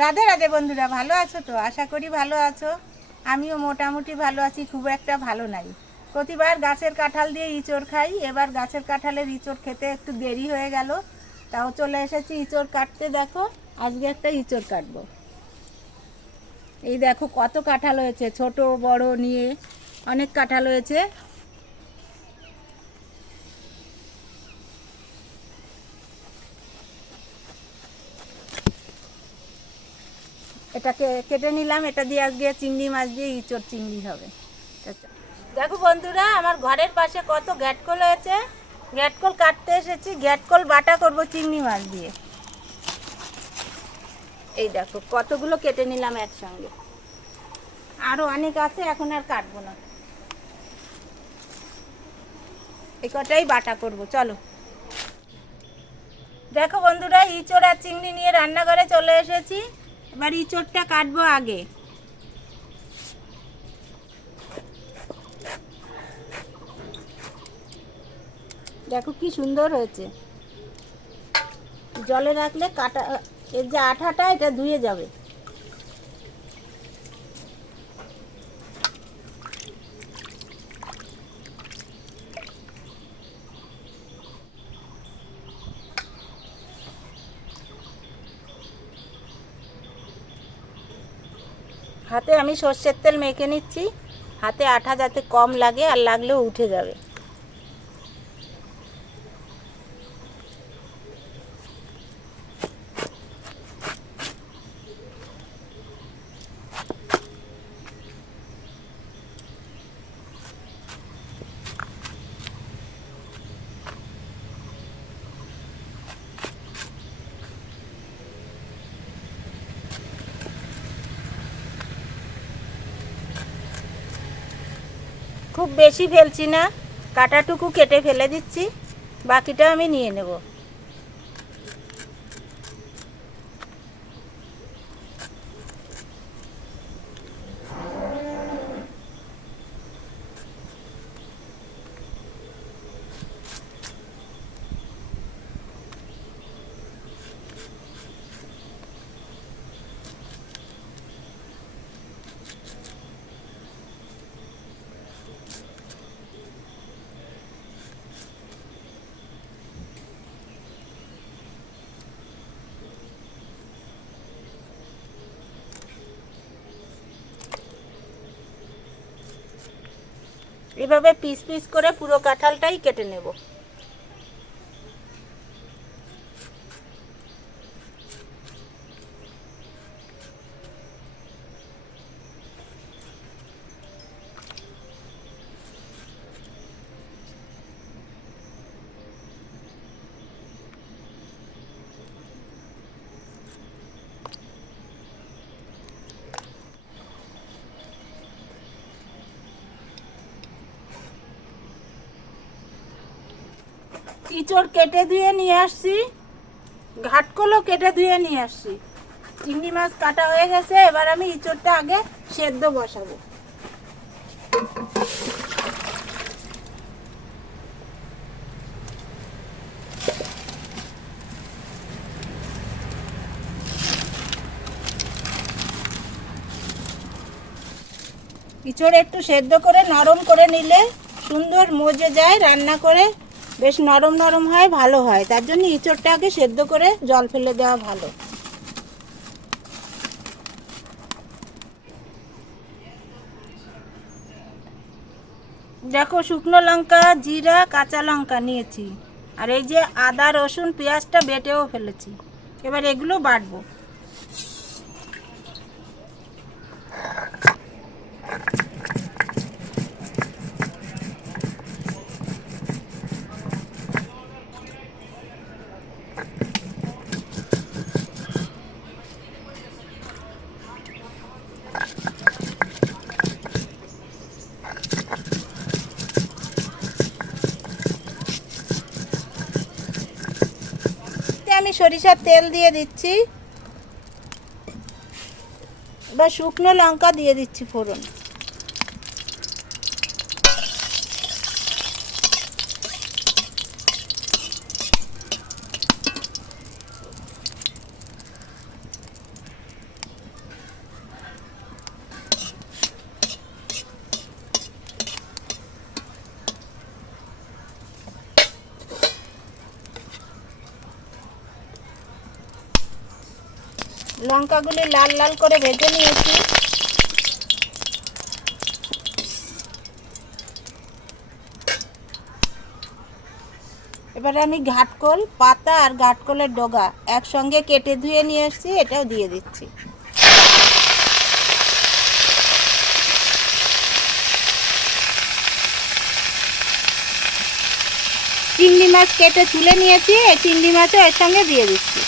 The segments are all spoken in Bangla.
রাধে রাধে বন্ধুরা, ভালো আছো তো? আশা করি ভালো আছো। আমিও মোটামুটি ভালো আছি, খুব একটা ভালো নাই। প্রতিবার গাছের কাঁঠাল দিয়ে ইঁচড় খাই, এবার গাছের কাঁঠালের ইঁচড় খেতে একটু দেরি হয়ে গেল, তাও চলে এসেছি ইঁচড় কাটতে। দেখো, আজকে একটা ইঁচড় কাটবো। এই দেখো কত কাঁঠাল হয়েছে, ছোট বড় নিয়ে অনেক কাঁঠাল হয়েছে। এটাকে কেটে নিলাম, এটা দিয়ে আজকে চিংড়ি মাছ দিয়ে ইঁচড় চিংড়ি হবে। দেখো বন্ধুরা, আমার ঘরের পাশে কত গ্যাটকল হয়েছে। গ্যাটকল কাটতে এসেছি, গ্যাটকল বাটা করব চিংড়ি মাছ দিয়ে। এই দেখো কতগুলো কেটে নিলাম একসঙ্গে, আরও অনেক আছে, এখন আর কাটবো না, এই কটাই বাটা করব। চলো দেখো বন্ধুরা, ইঁচড় আর চিংড়ি নিয়ে রান্নাঘরে চলে এসেছি। এবার ইঁচড়টা কাটবো আগে। দেখো কি সুন্দর হয়েছে, জলে রাখলে কাটা এর যে আঠাটা এটা ধুয়ে যাবে। হাতে আমি সর্ষের তেল মেখে নিচ্ছি, হাতে আঠা যাতে কম লাগে, আর লাগলেও উঠে যাবে। খুব বেশি ফেলছি না, কাটাটুকু কেটে ফেলে দিচ্ছি, বাকিটা আমি নিয়ে নেব। এভাবে পিস পিস করে পুরো কাঁঠালটাই কেটে নেব। ইঁচড় কেটে ধুয়ে নিয়ে আসছি, ঘাটকলও কেটে ধুয়ে নিয়ে আসছি। চিংড়ি মাছ কাটা হয়ে গেছে, এবার আমি ইঁচড়টা আগে সেদ্ধ বসাবো। ইঁচড় একটু সেদ্ধ করে নরম করে নিলে সুন্দর মজে যায়, রান্না করে বেশ নরম নরম হয়, ভালো হয়। তার জন্য ইঁচড়টা আগে সেদ্ধ করে জল ফেলে দেওয়া ভালো। দেখো, শুকনো লঙ্কা, জিরা, কাঁচা লঙ্কা নিয়েছি, আর এই যে আদা রসুন পেঁয়াজটা বেটেও ফেলেছি। এবার এগুলো বাটবো। আমি সরিষার তেল দিয়ে দিচ্ছি, এবার শুকনো লঙ্কা দিয়ে দিচ্ছি ফোড়ন। লঙ্কাগুলি লাল লাল করে ভেজে নিয়েছি। এবারে আমি ঘাটকোল পাতা আর ঘাটকোলের ডগা একসঙ্গে কেটে ধুয়ে নিয়ে এসেছি, এটাও দিয়ে দিচ্ছি। চিংড়ি মাছ কেটে তুলে নিয়েছি, এই চিংড়ি মাছও এর সঙ্গে দিয়ে দিচ্ছি।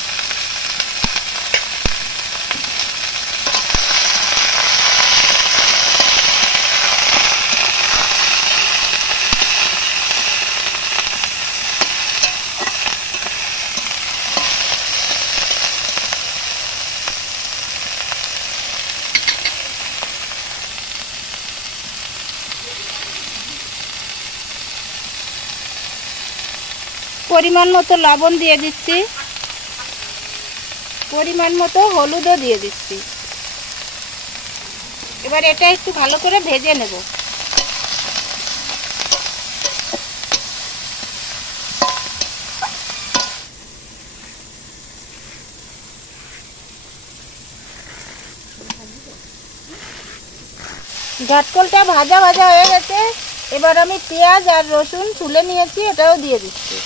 পরিমাণ মতো লবণ দিয়ে দিচ্ছি, পরিমাণ মতো হলুদও দিয়ে দিচ্ছি। এবার এটা একটু ভালো করে ভেজে নেব। ঘাটকলটা ভাজা ভাজা হয়ে গেছে, এবার আমি পেঁয়াজ আর রসুন তুলে নিয়েছি, এটাও দিয়ে দিচ্ছি।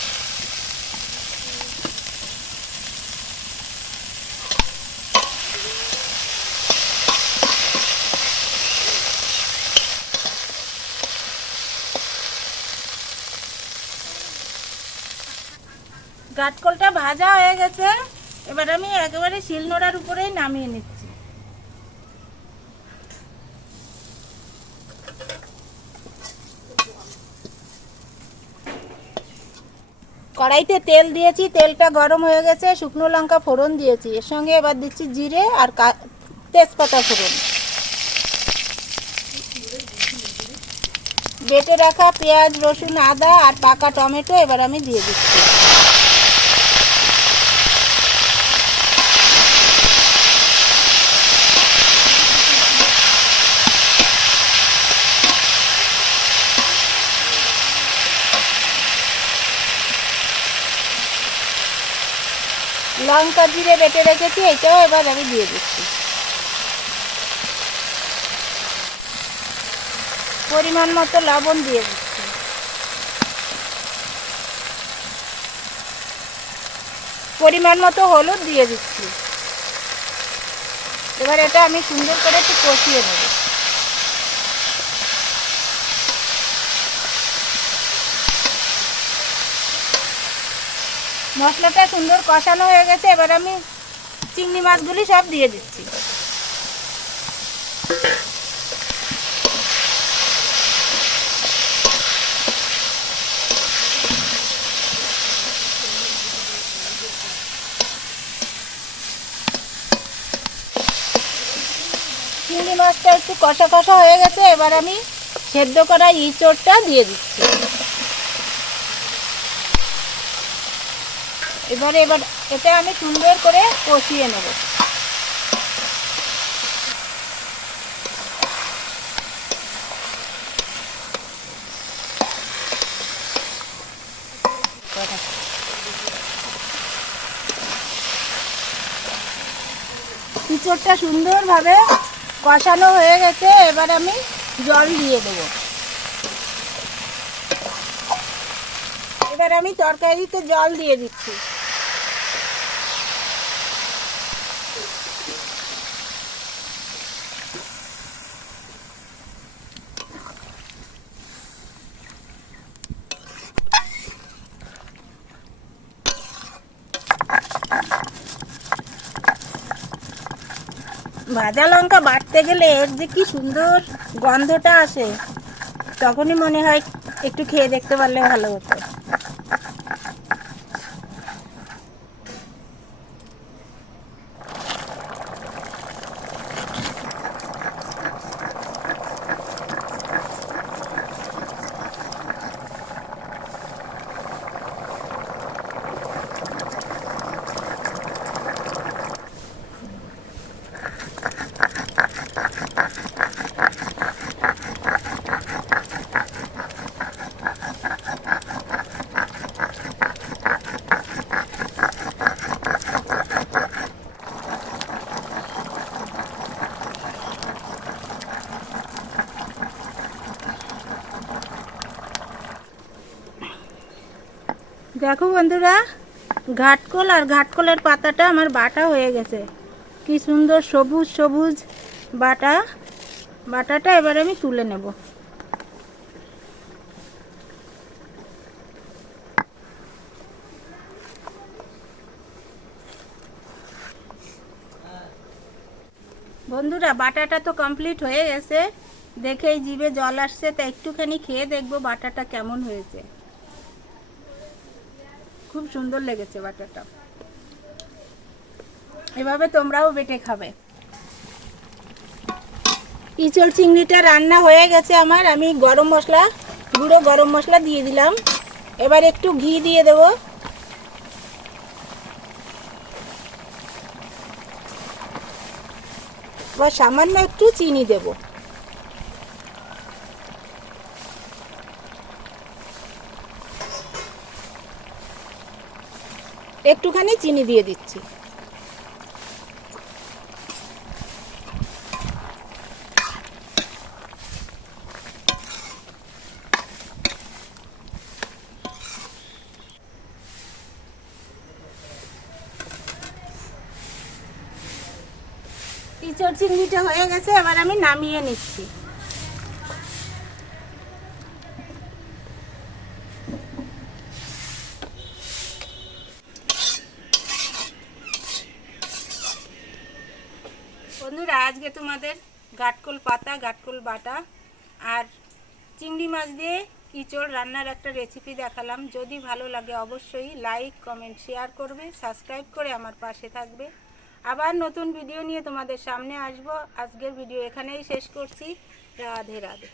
ঘাটকলটা ভাজা হয়ে গেছে, এবার আমি একেবারে শিলনোড়ার উপরেই নামিয়ে নিচ্ছি। কড়াইতে তেল দিয়েছি, তেলটা গরম হয়ে গেছে, শুকনো লঙ্কা ফোড়ন দিয়েছি, এর সঙ্গে এবার দিচ্ছি জিরে আর তেজপাতা ফোড়ন। বেটে রাখা পেঁয়াজ রসুন আদা আর পাকা টমেটো এবার আমি দিয়ে দিচ্ছি। লঙ্কা জিরে বেটে রেখেছি, এটাও এবার আমি দিয়ে দিচ্ছি। পরিমাণ মতো লবণ দিয়ে দিচ্ছি। পরিমাণ মতো হলুদ দিয়ে দিচ্ছি। এবার এটা আমি সুন্দর করে একটু কষিয়ে নেব। মশলাটা সুন্দর কষানো হয়ে গেছে, এবার আমি চিংড়ি মাছগুলি সব দিয়ে দিচ্ছি। চিংড়ি মাছটা একটু কষা কষা হয়ে গেছে, এবার আমি সেদ্ধ করা ইঁচড়টা দিয়ে দিচ্ছি। এবার এটা আমি সুন্দর করে কষিয়ে নেব। ইঁচড়টা সুন্দরভাবে কষানো হয়ে গেছে, এবার আমি জল দিয়ে দেবো। এবার আমি তরকারিতে জল দিয়ে দিচ্ছি। ভাজা লঙ্কা বাটতে গেলে এর যে কি সুন্দর গন্ধটা আসে, তখনই মনে হয় একটু খেয়ে দেখতে পারলে ভালো হতো। দেখো বন্ধুরা, ঘাটকোল আর ঘাটকোলের পাতাটা আমার বাটা হয়ে গেছে। কি সুন্দর সবুজ সবুজ বাটাটা এবার আমি তুলে নেব। বন্ধুরা, বাটাটা তো কমপ্লিট হয়ে গেছে, দেখেই জিভে জল আসছে, তা একটুখানি খেয়ে দেখবো বাটাটা কেমন হয়েছে। খুব সুন্দর লেগেছে বাটাটা। এভাবে তোমরাও বেটে খাবে। ইঁচড় চিংড়িটা রান্না হয়ে গেছে আমার। আমি গুঁড়ো গরম মশলা দিয়ে দিলাম। এবার একটু ঘি দিয়ে দেবো। এবার সামান্য একটু চিনি দেব। একটুখানি চিনি দিয়ে দিচ্ছি। ইঁচড় চিংড়িটা হয়ে গেছে, এবার আমি নামিয়ে নিচ্ছি। বন্ধুরা, আজকে তোমাদের ঘাটকোল পাতা, ঘাটকোল বাটা আর চিংড়ি মাছ দিয়ে ইঁচড় রান্নার একটা রেসিপি দেখালাম। যদি ভালো লাগে অবশ্যই লাইক, কমেন্ট, শেয়ার করবে, সাবস্ক্রাইব করে আমার পাশে থাকবে। আবার নতুন ভিডিও নিয়ে তোমাদের সামনে আসবো। আজকের ভিডিও এখানেই শেষ করছি। রাধে রাধে।